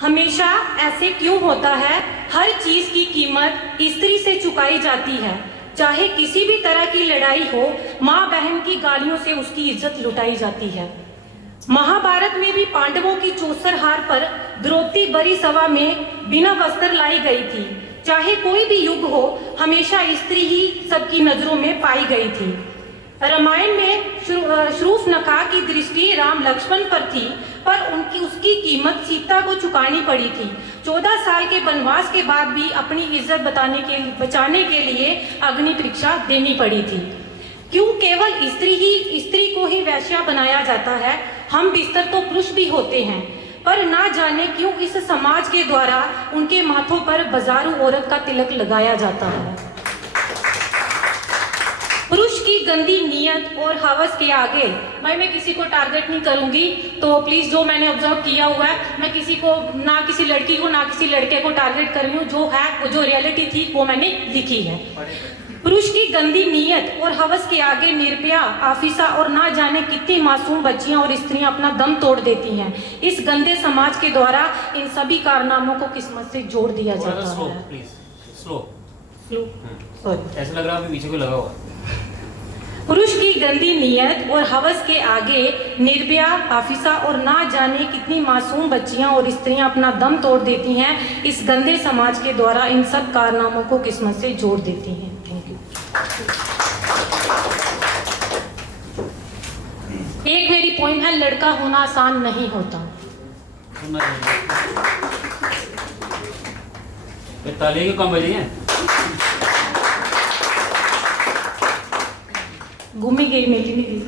हमेशा ऐसे क्यों होता है? हर चीज की कीमत स्त्री से चुकाई जाती है। चाहे किसी भी तरह की लड़ाई हो, माँ बहन की गालियों से उसकी इज्जत लुटाई जाती है। महाभारत में भी पांडवों की चौसरहार पर द्रौपदी बड़ी सभा में बिना वस्त्र लाई गई थी। चाहे कोई भी युग हो, हमेशा स्त्री ही सबकी नजरों में पाई गई थी। रामायण में शूर्पणखा की दृष्टि राम लक्ष्मण पर थी, पर उसकी कीमत सीता को चुकानी पड़ी थी। 14 साल के वनवास के बाद भी अपनी इज्जत बचाने के लिए अग्नि परीक्षा देनी पड़ी थी। क्यों केवल स्त्री को ही वेश्या बनाया जाता है? हम बिस्तर तो पुरुष भी होते हैं, पर ना जाने क्यों इस समाज के द्वारा उनके माथों पर बाजारू औरत का तिलक लगाया जाता है। पुरुष की गंदी नीयत और हवस के आगे, भाई मैं किसी को टारगेट नहीं करूंगी, तो प्लीज जो मैंने ऑब्जर्व किया हुआ है, मैं किसी को, ना किसी लड़की को ना किसी लड़के को टारगेट कर रही हूँ। जो है, जो रियलिटी थी वो मैंने लिखी है। पुरुष की गंदी नीयत और हवस के आगे निर्भया, आफिसा और ना जाने कितनी मासूम बच्चियां और स्त्रियां अपना दम तोड़ देती हैं। इस गंदे समाज के द्वारा इन सभी कारनामों को किस्मत से जोड़ दिया जाता है। ऐसा लग रहा है पीछे को लगा हुआ। पुरुष की गंदी नीयत और हवस के आगे निर्भया, हाफिसा और ना जाने कितनी मासूम बच्चियां और स्त्रियां अपना दम तोड़ देती हैं। इस गंदे समाज के द्वारा इन सब कारनामों को किस्मत से जोड़ देती हैं। Thank you. एक मेरी पॉइंट है, लड़का होना आसान नहीं होता। ताली क्यों कम बजी है? घूमी गई, मिली नहीं गई।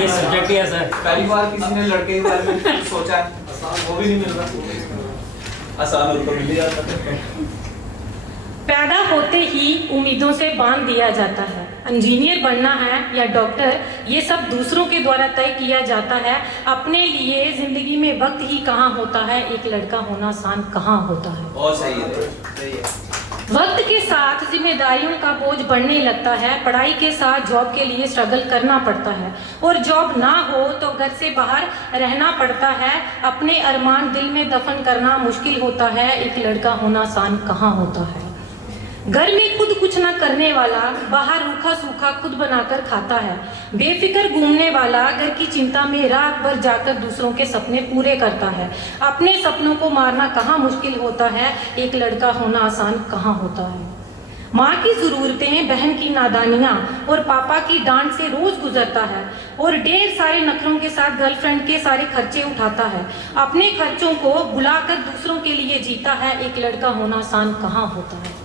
ये सब्जेक्ट ही ऐसा है। पहली बार किसी ने लड़के के बारे में कुछ सोचा है, वो भी नहीं मिल रहा। आसान हो तो मिल जाता है। पैदा होते ही उम्मीदों से बांध दिया जाता है। इंजीनियर बनना है या डॉक्टर, ये सब दूसरों के द्वारा तय किया जाता है। अपने लिए जिंदगी में वक्त ही कहाँ होता है, एक लड़का होना आसान कहाँ होता है। बहुत सही है, सही है। वक्त के साथ जिम्मेदारियों का बोझ बढ़ने लगता है। पढ़ाई के साथ जॉब के लिए स्ट्रगल करना पड़ता है, और जॉब ना हो तो घर से बाहर रहना पड़ता है। अपने अरमान दिल में दफन करना मुश्किल होता है। एक लड़का होना आसान कहाँ होता है। घर में खुद कुछ ना करने वाला बाहर रूखा सूखा खुद बनाकर खाता है। बेफिक्र घूमने वाला घर की चिंता में रात भर जाकर दूसरों के सपने पूरे करता है। अपने सपनों को मारना कहाँ मुश्किल होता है। एक लड़का होना आसान कहाँ होता है। माँ की जरूरतें, बहन की नादानियाँ और पापा की डांट से रोज गुजरता है, और ढेर सारे नखरों के साथ गर्लफ्रेंड के सारे खर्चे उठाता है। अपने खर्चों को बुलाकर दूसरों के लिए जीता है। एक लड़का होना आसान कहाँ होता है।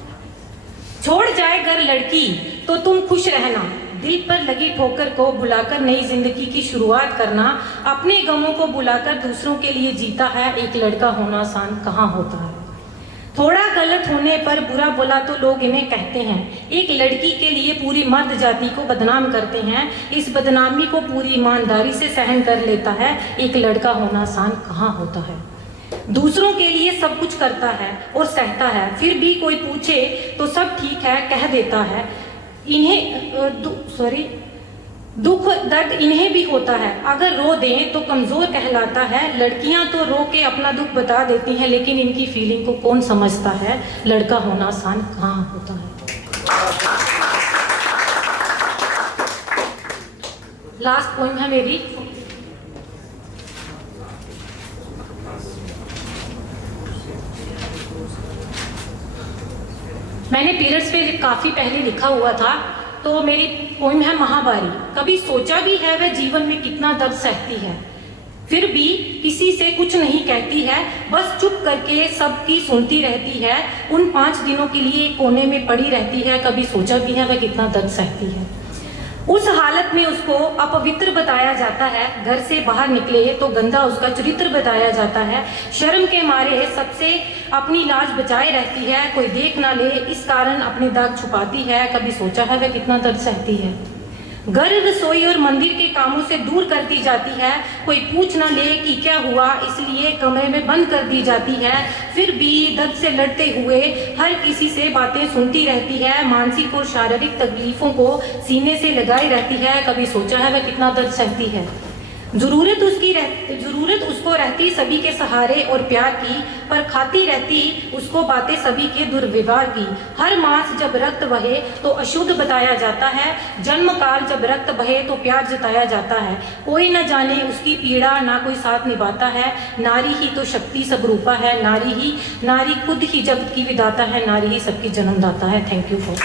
छोड़ जाए घर लड़की तो तुम खुश रहना, दिल पर लगी ठोकर को बुलाकर नई जिंदगी की शुरुआत करना। अपने गमों को बुलाकर दूसरों के लिए जीता है। एक लड़का होना आसान कहाँ होता है। थोड़ा गलत होने पर बुरा बोला तो लोग इन्हें कहते हैं। एक लड़की के लिए पूरी मर्द जाति को बदनाम करते हैं। इस बदनामी को पूरी ईमानदारी से सहन कर लेता है। एक लड़का होना आसान कहाँ होता है। दूसरों के लिए सब कुछ करता है और सहता है, फिर भी कोई पूछे तो सब ठीक है कह देता है। दुख दर्द इन्हें भी होता है, अगर रो दें तो कमजोर कहलाता है। लड़कियां तो रो के अपना दुख बता देती हैं, लेकिन इनकी फीलिंग को कौन समझता है। लड़का होना आसान कहाँ होता है। लास्ट पॉइंट है मेरी, मैंने पीरियड्स पे काफ़ी पहले लिखा हुआ था, तो मेरी पोइम है महाबारी। कभी सोचा भी है वह जीवन में कितना दर्द सहती है, फिर भी किसी से कुछ नहीं कहती है, बस चुप करके सबकी सुनती रहती है। उन 5 दिनों के लिए कोने में पड़ी रहती है। कभी सोचा भी है वह कितना दर्द सहती है। उस हालत में उसको अपवित्र बताया जाता है। घर से बाहर निकले तो गंदा उसका चरित्र बताया जाता है। शर्म के मारे सबसे अपनी लाज बचाए रहती है, कोई देख ना ले इस कारण अपने दाग छुपाती है। कभी सोचा है वह कितना दर्द सहती है। घर, रसोई और मंदिर के कामों से दूर करती जाती है। कोई पूछ ना ले कि क्या हुआ, इसलिए कमरे में बंद कर दी जाती है। फिर भी दर्द से लड़ते हुए हर किसी से बातें सुनती रहती है। मानसिक और शारीरिक तकलीफों को सीने से लगाई रहती है। कभी सोचा है वह कितना दर्द सहती है। जरूरत उसको रहती सभी के सहारे और प्यार की, पर खाती रहती उसको बातें सभी के दुर्व्यवहार की। हर मास जब रक्त बहे तो अशुद्ध बताया जाता है, जन्म काल जब रक्त बहे तो प्यार जताया जाता है। कोई न जाने उसकी पीड़ा, ना कोई साथ निभाता है। नारी ही तो शक्ति स्वरूपा है, नारी खुद ही जगत की विधाता है, नारी ही सबकी जन्मदाता है। Thank you for